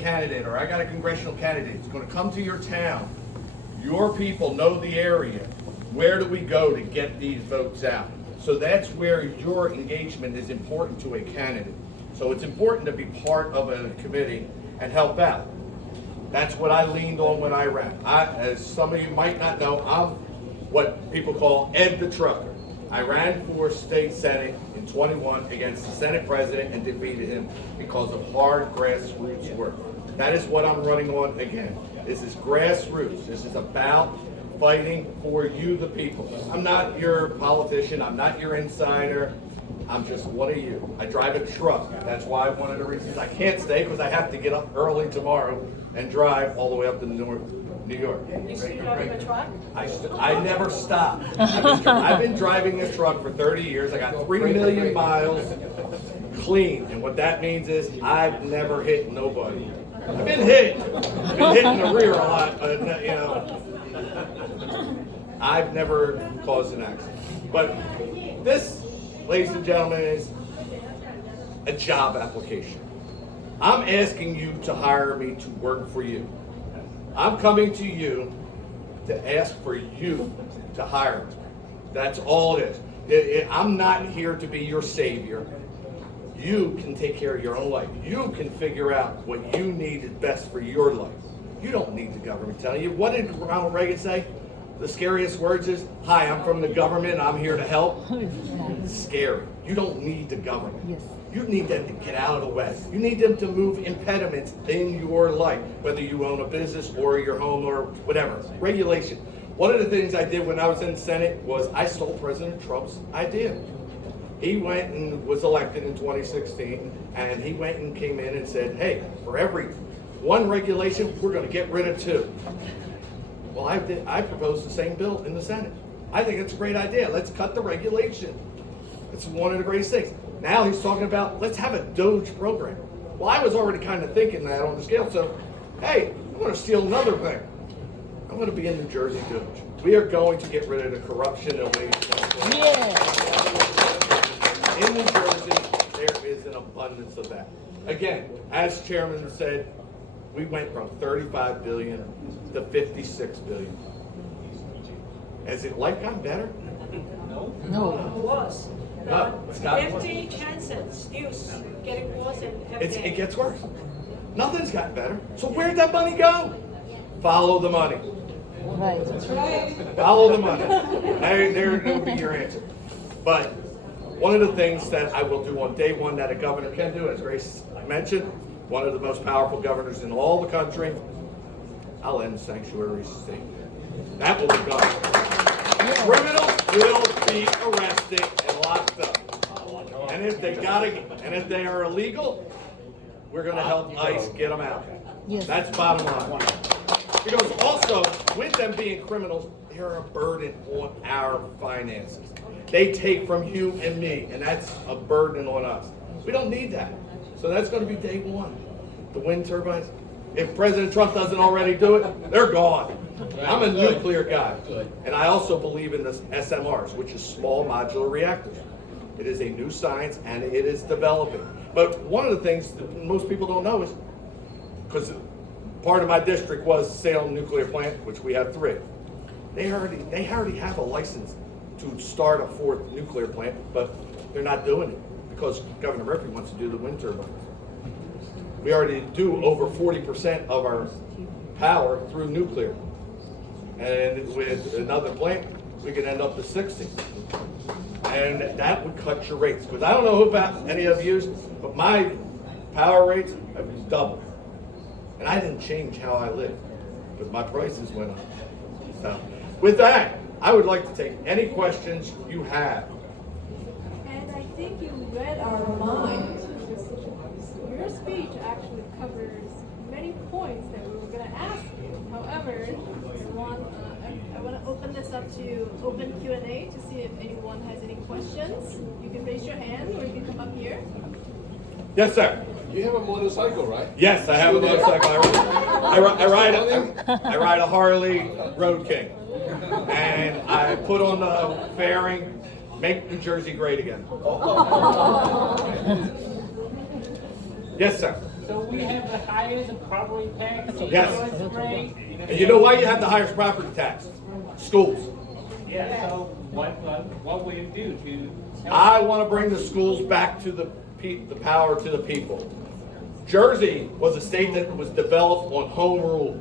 candidate or I got a congressional candidate. It's going to come to your town. Your people know the area. Where do we go to get these votes out? So that's where your engagement is important to a candidate. So it's important to be part of a committee and help out. That's what I leaned on when I ran. As some of you might not know, I'm what people call Ed the Trucker. I ran for state senate in 21 against the Senate president and defeated him because of hard grassroots work. That is what I'm running on again. This is grassroots. This is about fighting for you, the people. I'm not your politician. I'm not your insider. I'm just one of you. I drive a truck. That's why one of the reasons I can't stay, because I have to get up early tomorrow and drive all the way up to New York. You still driving a truck? I never stop. I've been driving a truck for 30 years. I got 3 million miles clean. And what that means is I've never hit nobody. I've been hit. I've been hit in the rear a lot, but you know, I've never caused an accident. But this, ladies and gentlemen, is a job application. I'm asking you to hire me to work for you. I'm coming to you to ask for you to hire me. That's all it is. I'm not here to be your savior. You can take care of your own life. You can figure out what you need is best for your life. You don't need the government telling you. What did Ronald Reagan say? The scariest words is, "Hi, I'm from the government. I'm here to help." It's scary. You don't need the government. Yes. You need them to get out of the way. You need them to move impediments in your life, whether you own a business or your home or whatever. Regulation. One of the things I did when I was in the Senate was I stole President Trump's idea. He went and was elected in 2016, and he went and came in and said, hey, for every one regulation, we're going to get rid of 2. Well, I proposed the same bill in the Senate. I think it's a great idea. Let's cut the regulation. It's one of the greatest things. Now he's talking about, let's have a Doge program. Well, I was already kind of thinking that on the scale, so, hey, I'm going to steal another thing. I'm going to be in New Jersey Doge. We are going to get rid of the corruption and waste. In New Jersey, there is an abundance of that. Again, as Chairman said, we went from 35 billion to 56 billion. Has life gotten better? No. It was. It's gotten 50 chances, still getting worse and every day. It gets worse. Nothing's gotten better. So where'd that money go? Follow the money. Right. Follow the money. There will be your answer. But one of the things that I will do on day one that a governor can do, as Grace mentioned, one of the most powerful governors in all the country, I'll end sanctuary state. That will be done. Criminals will be arrested and locked up. And if they are illegal, we're going to help ICE get them out. Yes. That's bottom line. Because also, with them being criminals, they're a burden on our finances. They take from you and me, and that's a burden on us. We don't need that. So that's going to be day one. The wind turbines. If President Trump doesn't already do it, they're gone. I'm a nuclear guy. And I also believe in the SMRs, which is small modular reactors. It is a new science and it is developing. But one of the things that most people don't know is, because part of my district was Salem Nuclear Plant, which we have 3. They already have a license to start a 4th nuclear plant, but they're not doing it because Governor Murphy wants to do the wind turbines. We already do over 40% of our power through nuclear. And with another plant, we could end up to 60. And that would cut your rates. Because I don't know about any of you, but my power rates have doubled. And I didn't change how I live, but my prices went up. So with that, I would like to take any questions you have. And I think you read our mind. Your speech actually covers many points that we were going to ask you. However, I want to open this up to open Q&A to see if anyone has any questions. You can raise your hand or you can come up here. Yes, sir. You have a motorcycle, right? Yes, I have a motorcycle. I ride a Harley Road King. And I put on the fairing, make New Jersey great again. Yes, sir. So we have the highest property tax. Yes. Insurance rate. And you know why you have the highest property tax? Schools. Yeah, so what will you do to help? I want to bring the schools back to the power to the people. Jersey was a state that was developed on home rule.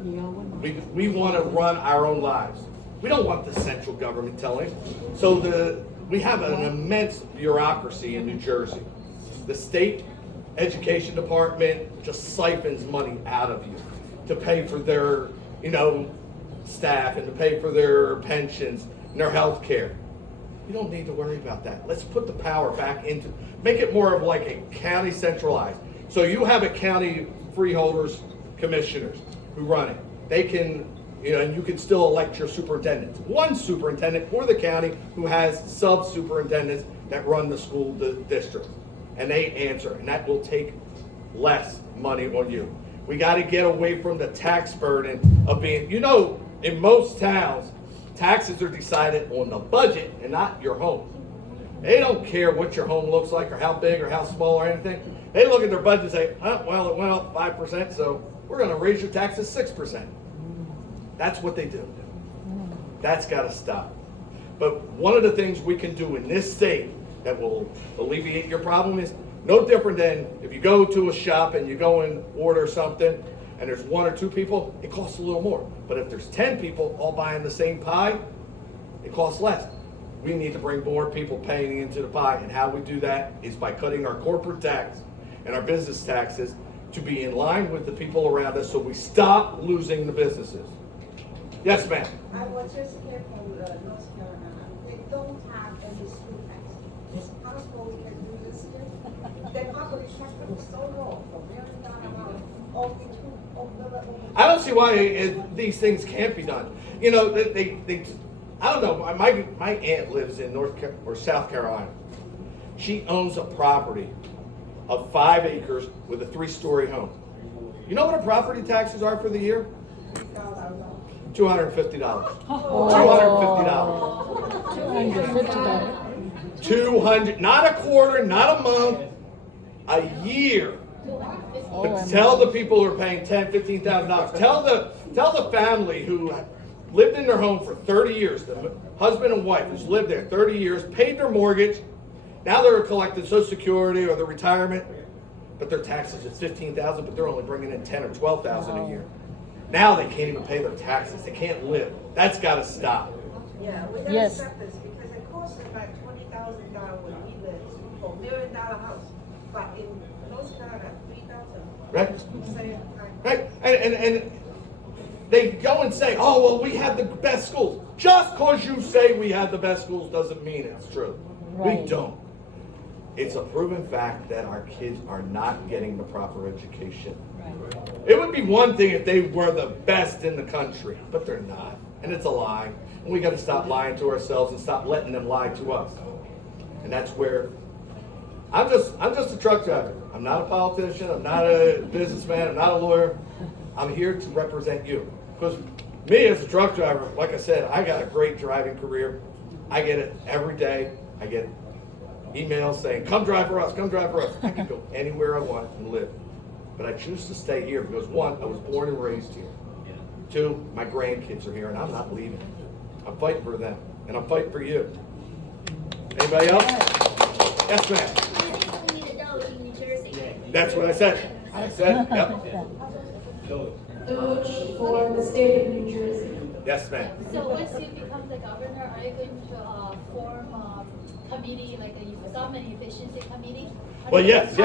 We want to run our own lives. We don't want the central government telling. So we have an immense bureaucracy in New Jersey. The state education department just siphons money out of you to pay for their, staff and to pay for their pensions and their health care. You don't need to worry about that. Let's put the power back into, make it more of like a county centralized. So you have a county freeholders commissioners who run it. They can, and you can still elect your superintendents. One superintendent for the county who has sub-superintendents that run the school district. And they answer, and that will take less money on you. We got to get away from the tax burden of being, in most towns, taxes are decided on the budget and not your home. They don't care what your home looks like or how big or how small or anything. They look at their budget and say, well, it went up 5%, so we're going to raise your taxes 6%. That's what they do. That's got to stop. But one of the things we can do in this state that will alleviate your problem is no different than if you go to a shop and you go and order something and there's one or two people, it costs a little more. But if there's 10 people all buying the same pie, it costs less. We need to bring more people paying into the pie, and how we do that is by cutting our corporate tax and our business taxes to be in line with the people around us so we stop losing the businesses. Yes, ma'am. I was just here from North Carolina. They don't have any school tax. It's possible we can do this here. Their property tax is so low, from I don't see why these things can't be done. I don't know. My aunt lives in South Carolina. She owns a property of 5 acres with a 3-story home. You know what her property taxes are for the year? $250. $250. $200, not a quarter, not a month, a year. But tell the people who are paying $10,000, $15,000. Tell the family who lived in their home for 30 years, the husband and wife who's lived there 30 years, paid their mortgage. Now they're collecting Social Security or their retirement, but their taxes is $15,000, but they're only bringing in $10,000 or $12,000 a year. Now they can't even pay their taxes. They can't live. That's got to stop. Yeah, we gotta stop this because it costs about $20,000 when we live for $1 million house, but in North Carolina, $3,000. Right? Same time. Right? And they go and say, oh, well, we have the best schools. Just because you say we have the best schools doesn't mean it's true. Right. We don't. It's a proven fact that our kids are not getting the proper education. Right. It would be one thing if they were the best in the country, but they're not. And it's a lie. And we got to stop lying to ourselves and stop letting them lie to us. And that's where I'm just a truck driver. I'm not a politician. I'm not a businessman. I'm not a lawyer. I'm here to represent you. Because me as a truck driver, like I said, I got a great driving career. I get it every day. I get emails saying, come drive for us, come drive for us. I can go anywhere I want and live. But I choose to stay here because 1, I was born and raised here. 2, my grandkids are here and I'm not leaving. I'm fighting for them and I'm fighting for you. Anybody else? Yes, ma'am. We need a Doge in New Jersey. That's what I said. I said, yep. Doge for the state of New Jersey. Yes, ma'am. So once you become the governor, are you going to form a committee, like a government efficiency committee? Well, yes.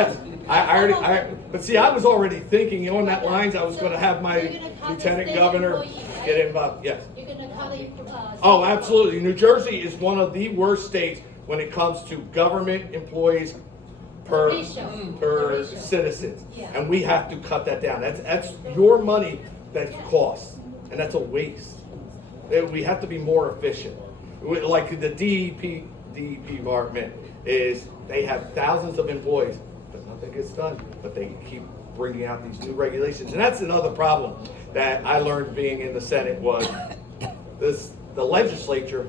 But see, I was already thinking on that lines. I was going to have my lieutenant governor get involved. Yes. You're going to call it. Oh, absolutely. New Jersey is one of the worst states when it comes to government employees per Ratio. citizens. Yeah. And we have to cut that down. That's your money that costs, and that's a waste. We have to be more efficient. Like the DEP department is, they have thousands of employees, but nothing gets done. But they keep bringing out these new regulations, and that's another problem that I learned being in the Senate was the legislature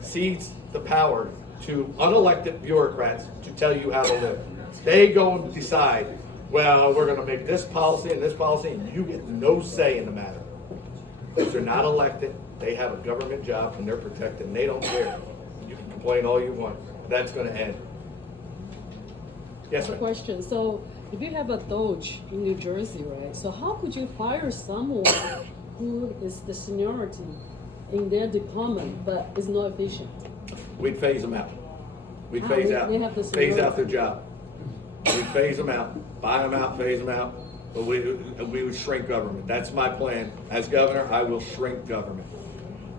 cedes the power to unelected bureaucrats to tell you how to live. They go and decide well, we're gonna make this policy and this policy, and you get no say in the matter. Because they're not elected, they have a government job and they're protected and they don't care. You can complain all you want, that's gonna end. Yes, ma'am? Question. So if you have a Doge in New Jersey, right? So how could you fire someone who is the seniority in their department but is not efficient? We'd phase them out. We'd Ah, phase we- out, we have the phase out their seniority. job. We'd phase them out, buy them out, phase them out, but we would shrink government. That's my plan. As governor, I will shrink government.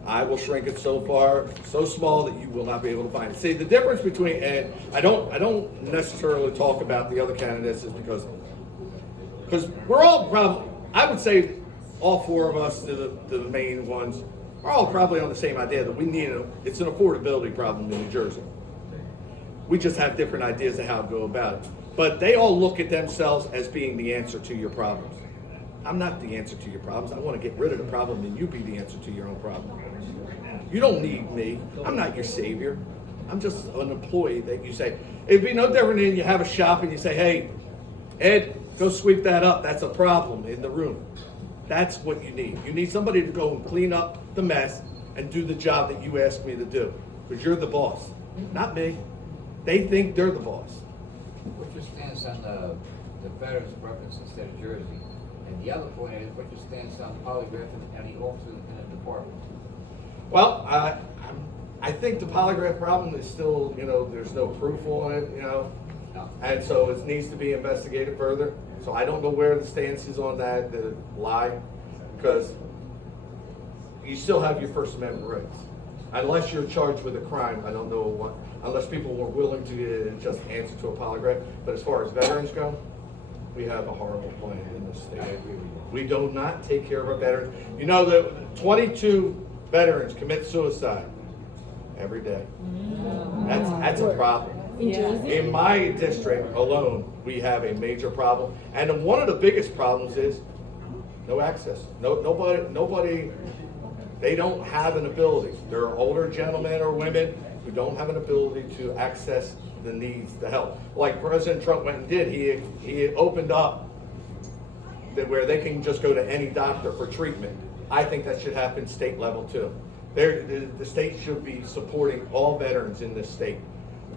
I will shrink it so far, so small that you will not be able to find it. See, the difference between, and I don't necessarily talk about the other candidates is because we're all probably, I would say all four of us, the main ones, are all probably on the same idea that we need it's an affordability problem in New Jersey. We just have different ideas of how to go about it. But they all look at themselves as being the answer to your problems. I'm not the answer to your problems. I want to get rid of the problem and you be the answer to your own problem. You don't need me. I'm not your savior. I'm just an employee that you say, it'd be no different than you have a shop and you say, hey, Ed, go sweep that up. That's a problem in the room. That's what you need. You need somebody to go and clean up the mess and do the job that you asked me to do. Because you're the boss, not me. They think they're the boss. What's your stance on the veterans preference instead of Jersey? And the other point is, what's your stance on polygraph and any officers in the department? Well, I think the polygraph problem is still, there's no proof on it, No. and so it needs to be investigated further. So I don't know where the stance is on that, the lie, because you still have your First Amendment rights. Unless you're charged with a crime, I don't know what, unless people were willing to just answer to a polygraph. But as far as veterans go, we have a horrible plan in this state. We do not take care of our veterans. You know that 22 veterans commit suicide every day. That's a problem. In Jersey? In my district alone, we have a major problem. And one of the biggest problems is no access. Nobody, they don't have an ability. There are older gentlemen or women who don't have an ability to access the needs, the help. Like President Trump went and did, he opened up that where they can just go to any doctor for treatment. I think that should happen state level too. The state should be supporting all veterans in this state.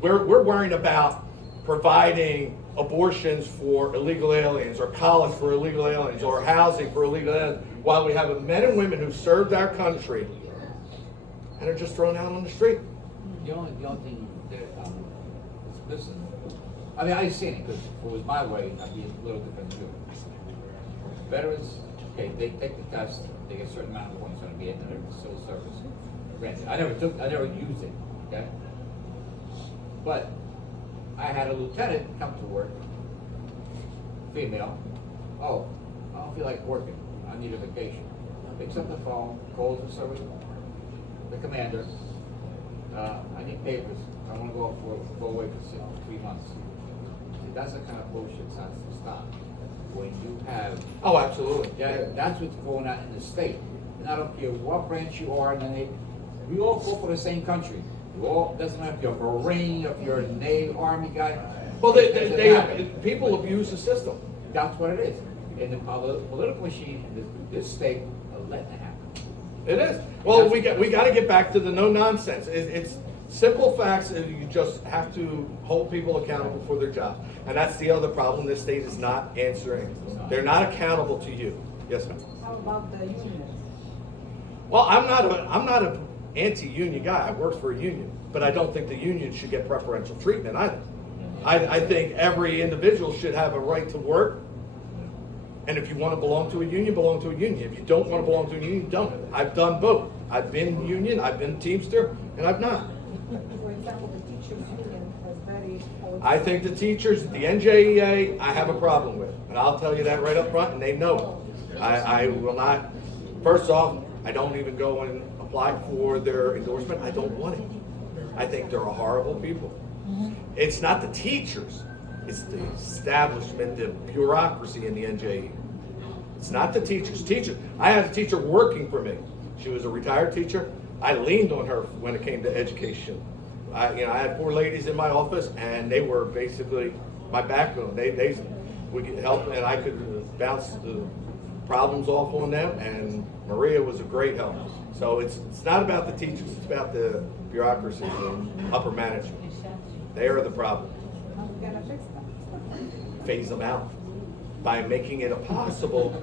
We're worrying about providing abortions for illegal aliens or college for illegal aliens or housing for illegal aliens while we have men and women who served our country and are just thrown out on the street. The only thing that listen, I mean, I see it because if it was my way, I'd be a little different too. Veterans, okay, they take the test, they get a certain amount of points on the end of their civil service. Granted, I never used it, okay? But I had a lieutenant come to work, female. Oh, I don't feel like working. I need a vacation. Picks up the phone, calls the service, the commander. I need papers. I want to go away for 3 months. See, that's the kind of bullshit that has to stop. When you have, Oh, absolutely. yeah, that's what's going on in the state. And I don't care what branch you are in the Navy. We all go for the same country. You all, doesn't matter if you're a Marine, if you're a Navy, Army guy. Well, Doesn't matter. people abuse the system. That's what it is. And the political machine in this state are letting it happen. It is. Well, we got to get back to the no nonsense. It's simple facts, and you just have to hold people accountable for their job. And that's the other problem. This state is not answering. They're not accountable to you. Yes, ma'am. How about the unions? Well, I'm not an anti-union guy. I work for a union, but I don't think the union should get preferential treatment either. I think every individual should have a right to work. And if you want to belong to a union, belong to a union. If you don't want to belong to a union, don't. I've done both. I've been union, I've been Teamster, and I've not. For example, the teachers union was very. I think the teachers, the NJEA, I have a problem with. And I'll tell you that right up front, and they know it. I will not, first off, I don't even go and apply for their endorsement. I don't want it. I think they're a horrible people. It's not the teachers. It's the establishment, the bureaucracy in the NJE. It's not the teachers. I had a teacher working for me. She was a retired teacher. I leaned on her when it came to education. I had 4 ladies in my office, and they were basically my backbone. we could help, and I could bounce the problems off on them, and Maria was a great help. So it's not about the teachers, it's about the bureaucracy and upper management. They are the problem. We gotta fix that. Phase them out by making it impossible.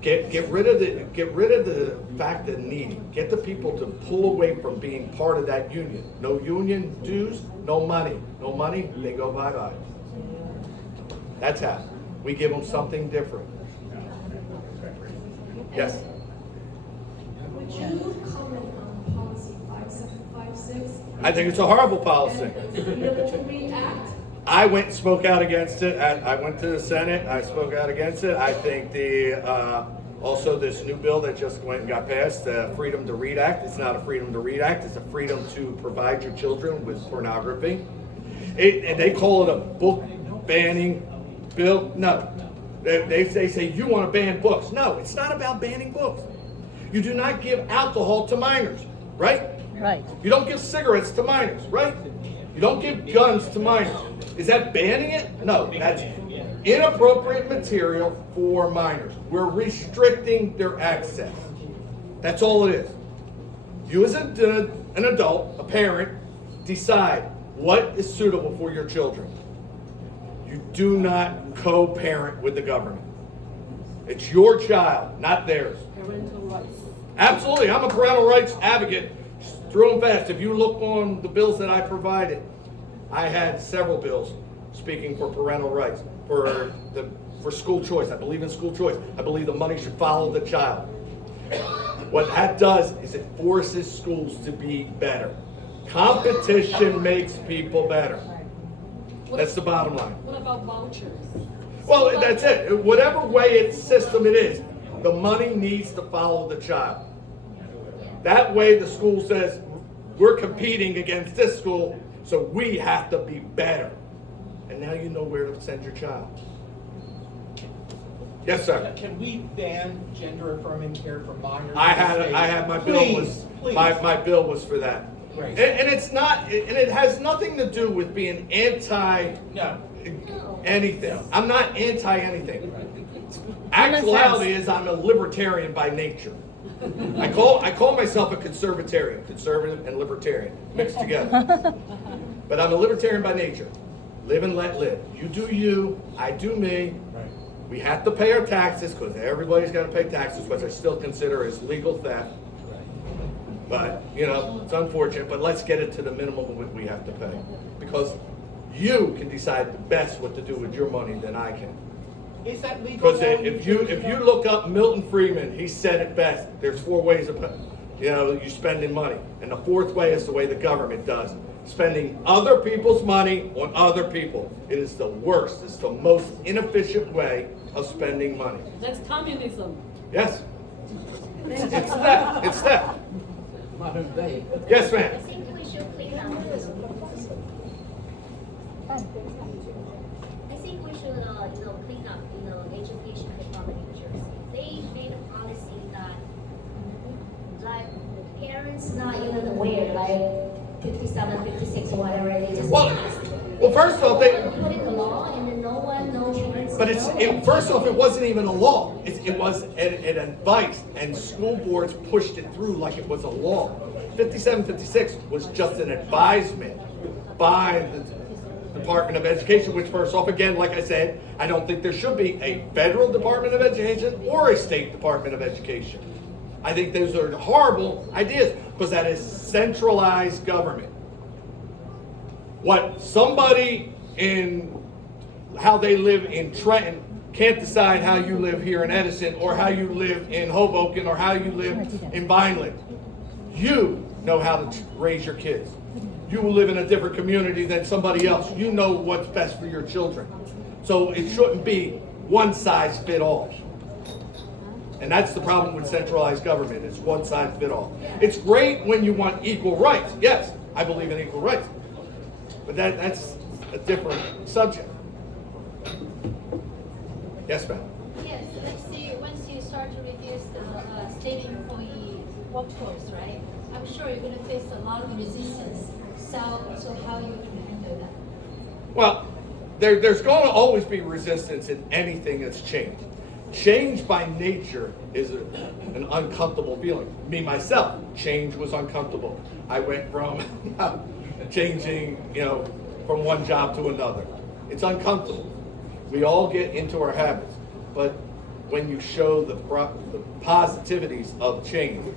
Get rid of the fact of needing. Get the people to pull away from being part of that union. No union dues, no money. No money, they go bye-bye. That's how. We give them something different. Yes? Would you comment on policy 5756? I think it's a horrible policy. And the Freedom to Read Act? I went and spoke out against it. I went to the Senate. I spoke out against it. I think also this new bill that just went and got passed, the Freedom to Read Act. It's not a Freedom to Read Act. It's a freedom to provide your children with pornography. And they call it a book banning bill. No, they say you want to ban books. No, it's not about banning books. You do not give alcohol to minors, right? Right. You don't give cigarettes to minors, right? You don't give guns to minors. Is that banning it? No, that's inappropriate material for minors. We're restricting their access. That's all it is. You as an adult, a parent, decide what is suitable for your children. You do not co-parent with the government. It's your child, not theirs. Parental rights. Absolutely, I'm a parental rights advocate through and fast. If you look on the bills that I provided, I had several bills speaking for parental rights, for school choice. I believe in school choice. I believe the money should follow the child. What that does is it forces schools to be better. Competition makes people better. That's the bottom line. What about vouchers? Well, that's it. Whatever way system it is, the money needs to follow the child. That way the school says, we're competing against this school, so we have to be better. And now you know where to send your child. Yes, sir. Can we ban gender affirming care for minors? I had my bill was my bill was for that. Right. And it's not, and it has nothing to do with being anti No. anything. I'm not anti anything. Actuality is I'm a libertarian by nature. I call myself a conservative and libertarian mixed together. But I'm a libertarian by nature. Live and let live. You do you, I do me. Right. We have to pay our taxes because everybody's got to pay taxes, which I still consider as legal theft. But, you know, it's unfortunate, but let's get it to the minimum of what we have to pay. Because you can decide best what to do with your money than I can. Is that legal? Because if you look up Milton Friedman, he said it best. There's 4 ways of, you spending money. And the 4th way is the way the government does. Spending other people's money on other people. It is the worst. It's the most inefficient way of spending money. That's communism. Yes. It's that. It's that. Modern day. Yes, I ma'am. think we should clean up. I think we should, clean up, education department in New Jersey. They made a policy that, like, parents not even aware, like 57, 56, or whatever, they just passed. Well, first off, they. Put in the law, and then no parents. But first off, it wasn't even a law. It was an advice, and school boards pushed it through like it was a law. 57, 56 was just an advisement by the Department of Education, which first off, again, like I said, I don't think there should be a federal Department of Education or a state Department of Education. I think those are horrible ideas because that is centralized government. What somebody in how they live in Trenton can't decide how you live here in Edison or how you live in Hoboken or how you live in Vineland. You know how to raise your kids. You will live in a different community than somebody else. You know what's best for your children. So it shouldn't be one size fit all. And that's the problem with centralized government. It's one size fit all. It's great when you want equal rights. Yes, I believe in equal rights. But that's a different subject. Yes, ma'am. Yes, once you start to reduce the state employee workforce, right? I'm sure you're going to face a lot of resistance. So how you can handle that? Well, there's going to always be resistance in anything that's changed. Change by nature is an uncomfortable feeling. Me, myself, change was uncomfortable. I went from changing, from one job to another. It's uncomfortable. We all get into our habits. But when you show the positivities of change,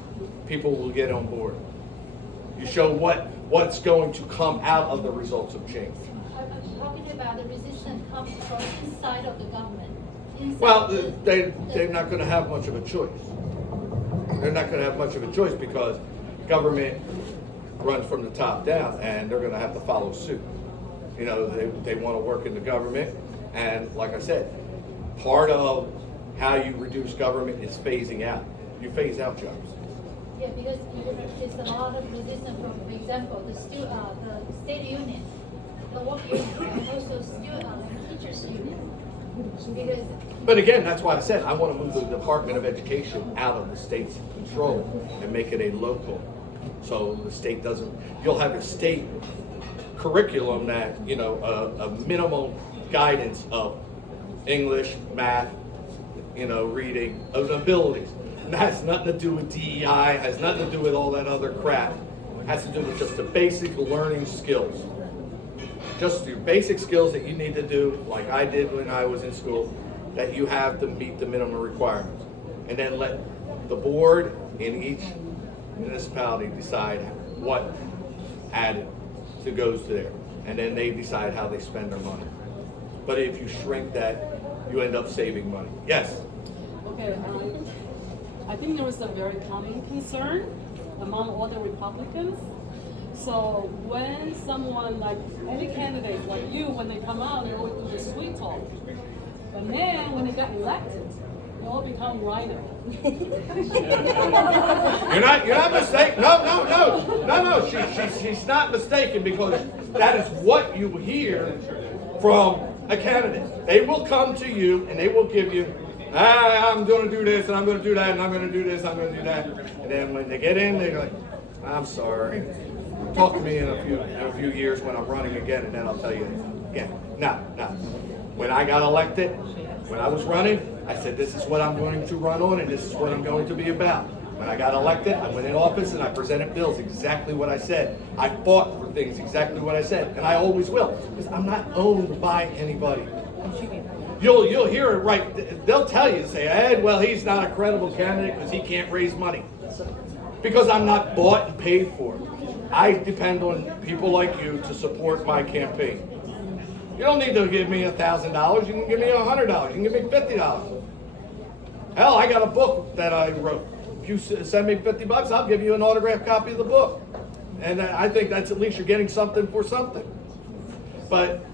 people will get on board. You show what's going to come out of the results of change. I'm talking about the resistance coming from inside of the government. Well, they're not going to have much of a choice. They're not going to have much of a choice because government runs from the top down, and they're going to have to follow suit. They want to work in the government, and like I said, part of how you reduce government is phasing out. You phase out jobs. Yeah, because there's a lot of resistance from, for example, the state union, the work union, and also teachers union. But again, that's why I said I want to move the Department of Education out of the state's control and make it a local. So the state doesn't, you'll have a state curriculum that, a minimal guidance of English, math, reading, of abilities. And that has nothing to do with DEI, has nothing to do with all that other crap. It has to do with just the basic learning skills. Just your basic skills that you need to do, like I did when I was in school, that you have to meet the minimum requirements. And then let the board in each municipality decide what added to goes to there. And then they decide how they spend their money. But if you shrink that, you end up saving money. Yes? Okay, I think there was a very common concern among all the Republicans. So when someone, like any candidate like you, when they come out, they always do the sweet talk. But then when they got elected, they all become rhino. You're not mistaken. No. She's not mistaken, because that is what you hear from a candidate. They will come to you and they will give you, I'm going to do this and I'm going to do that and I'm going to do this, I'm going to do that. And then when they get in, they're like, I'm sorry. Talk to me in a few years when I'm running again, and then I'll tell you again. No. When I got elected, when I was running, I said, this is what I'm going to run on and this is what I'm going to be about. When I got elected, I went in office and I presented bills exactly what I said. I fought for things exactly what I said, and I always will, because I'm not owned by anybody. You'll hear it right. They'll tell you, say, Ed, well, he's not a credible candidate because he can't raise money. Because I'm not bought and paid for. I depend on people like you to support my campaign. You don't need to give me $1,000. You can give me $100. You can give me $50. Hell, I got a book that I wrote. If you send me $50, I'll give you an autographed copy of the book. And I think that's at least you're getting something for something. But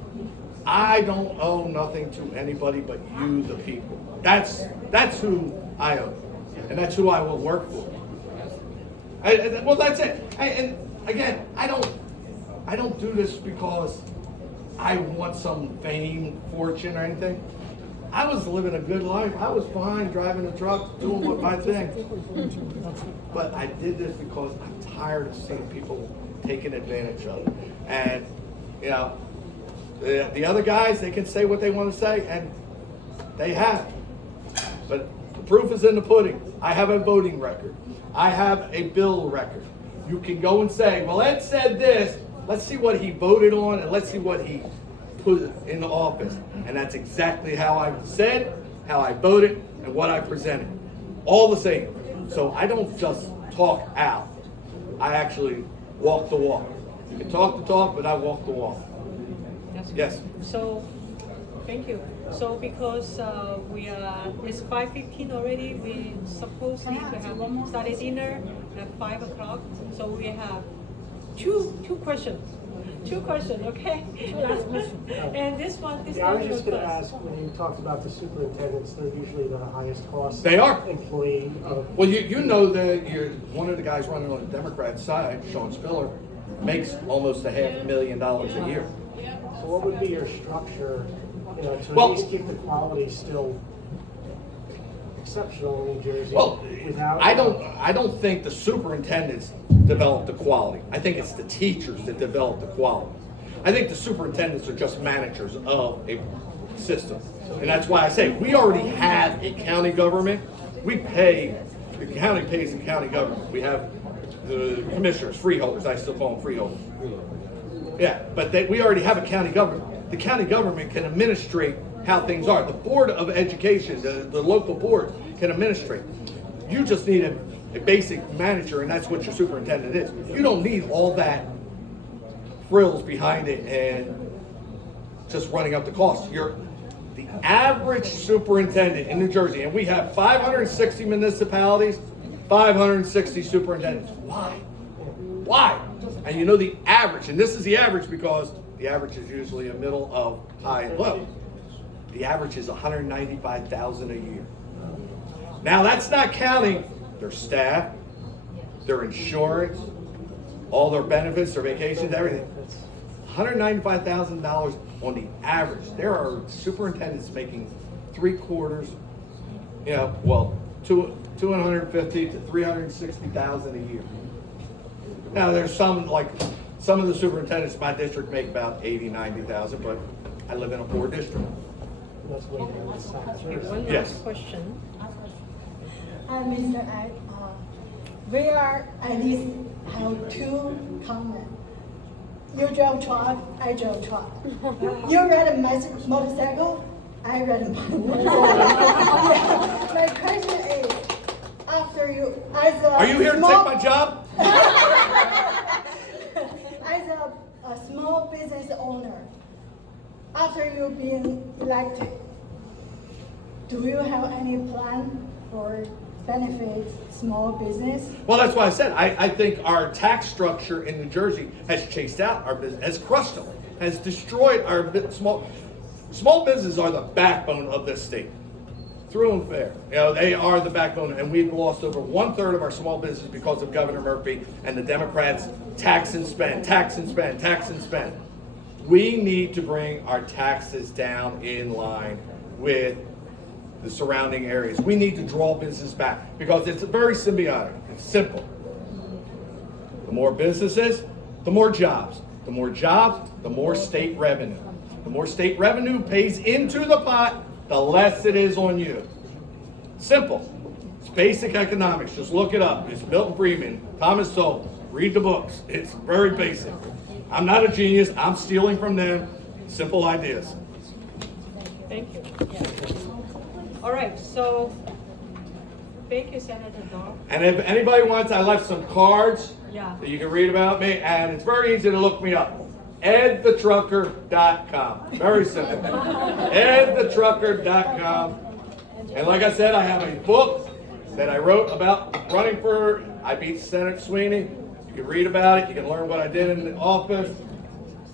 I don't owe nothing to anybody but you, the people. That's who I owe. And that's who I will work for. Well, that's it. And again, I don't do this because I want some fame, fortune, or anything. I was living a good life. I was fine driving a truck, doing what my thing. But I did this because I'm tired of seeing people taken advantage of. And the other guys, they can say what they want to say, and they have. But the proof is in the pudding. I have a voting record. I have a bill record. You can go and say, well, Ed said this. Let's see what he voted on, and let's see what he put in the office. And that's exactly how I said, how I voted, and what I presented. All the same. So I don't just talk out. I actually walk the walk. You can talk the talk, but I walk the walk. Yes? So, thank you. So because it's 5:15 already, we supposedly to have started dinner at 5 o'clock. So we have two questions. Two questions, okay? Last question. And this I was one just going to first. ask, when you talked about the superintendents, they're usually the highest cost. They are. Employee of. Well, you know that one of the guys running on the Democrat side, Sean Spiller, makes almost $500,000 a year. So what would be your structure, to Well- at least keep the quality still exceptional in New Jersey? Well, without, I don't think the superintendents develop the quality. I think it's the teachers that develop the quality. I think the superintendents are just managers of a system. And that's why I say, we already have a county government. We pay, the county pays the county government. We have the commissioners, freeholders, I still call them freeholders. Yeah, but we already have a county government. The county government can administrate how things are. The Board of Education, the local board can administrate. You just need a basic manager, and that's what your superintendent is. You don't need all that frills behind it and just running up the cost. You're the average superintendent in New Jersey, and we have 560 municipalities, 560 superintendents. Why? Why? And you know the average, and this is the average because the average is usually a middle of high and low. The average is $195,000 a year. Now that's not counting their staff, their insurance, all their benefits, their vacations, everything. $195,000 on the average. There are superintendents making 3/4, $250,000 to $360,000 a year. Now there's some of the superintendents in my district make about $80,000, $90,000, but I live in a poor district. That's way down the side. One Yes. last question. Mr. Ed, we are at least have two common. You drive truck, I drive truck. You ride a motorcycle, I ride a motorcycle. My question is, after you, as a Are you here to take my job? As a small business owner, after you being elected, do you have any plan for benefits small business? Well, that's why I said I think our tax structure in New Jersey has chased out our business, has crushed them, has destroyed our small businesses are the backbone of this state. Through and fair. They are the backbone, and we've lost over 1/3 of our small business because of Governor Murphy and the Democrats tax and spend, tax and spend, tax and spend. We need to bring our taxes down in line with the surrounding areas. We need to draw business back because it's very symbiotic. It's simple. The more businesses, the more jobs. The more jobs, the more state revenue. The more state revenue pays into the pot, the less it is on you. Simple. It's basic economics. Just look it up. It's Milton Friedman, Thomas Sowell. Read the books. It's very basic. I'm not a genius. I'm stealing from them. Simple ideas. Thank you. Yeah. All right, so thank you, Senator Durr. And if anybody wants, I left some cards Yeah. that you can read about me, and it's very easy to look me up. edthetrucker.com. Very simple. edthetrucker.com. And like I said, I have a book that I wrote about running for, I beat Senator Sweeney. You can read about it. You can learn what I did in the office.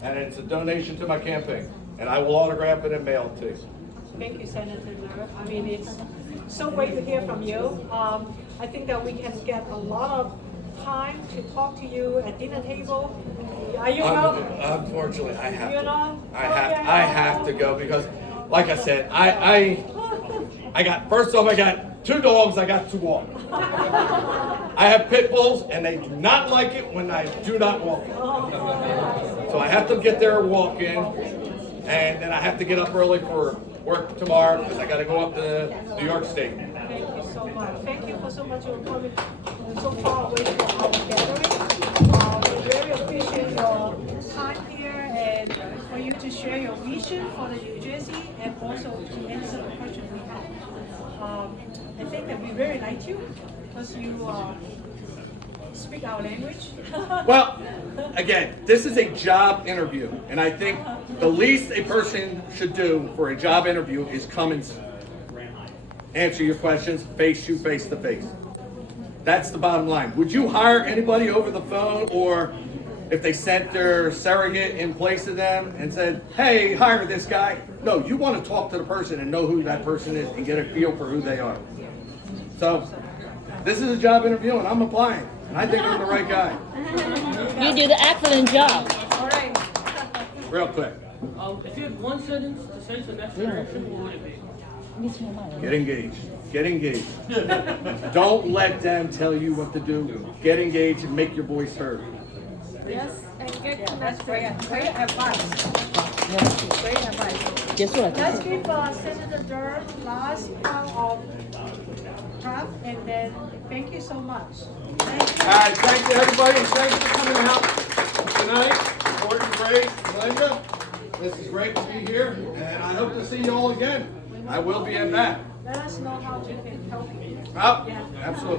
And it's a donation to my campaign. And I will autograph it and mail it to you. Thank you, Senator Durr. I mean, it's so great to hear from you. I think that we can get a lot of time to talk to you at dinner table. Are you Unfortunately, I have You to. know? I have to go because, like I said, I got, first off, I got 2 dogs I got to walk. I have pit bulls, and they do not like it when I do not walk. So I have to get there walking, and then I have to get up early for work tomorrow because I got to go up to New York State. Thank you so much. Thank you for so much for coming so far away from our gathering. We really appreciate your time here and for you to share your vision for the New Jersey and also to answer the question we have. I think that we really like you because you speak our language. Well, again, this is a job interview, and I think the least a person should do for a job interview is come and answer your questions, face you face to face. That's the bottom line. Would you hire anybody over the phone, or if they sent their surrogate in place of them and said, hey, hire this guy? No, you want to talk to the person and know who that person is and get a feel for who they are. So, this is a job interview, and I'm applying. And I think I'm the right guy. You did an excellent job. All right. Real quick. If you had one sentence to say to the next generation, what would it be? Get engaged. Get engaged. Don't let them tell you what to do. Get engaged and make your voice heard. Yes, and That's great, great advice. Great advice. 结束了，结 Let's 束了。 give Senator Durr last round of clap, and then thank you so much. Thank you. All right, thank you, everybody, and thank you for coming out tonight. Gordon, Grace, Linda, this is great to be here, and I hope to see you all again. I will be at that. Let us know how we can help you. Oh, Yeah. absolutely.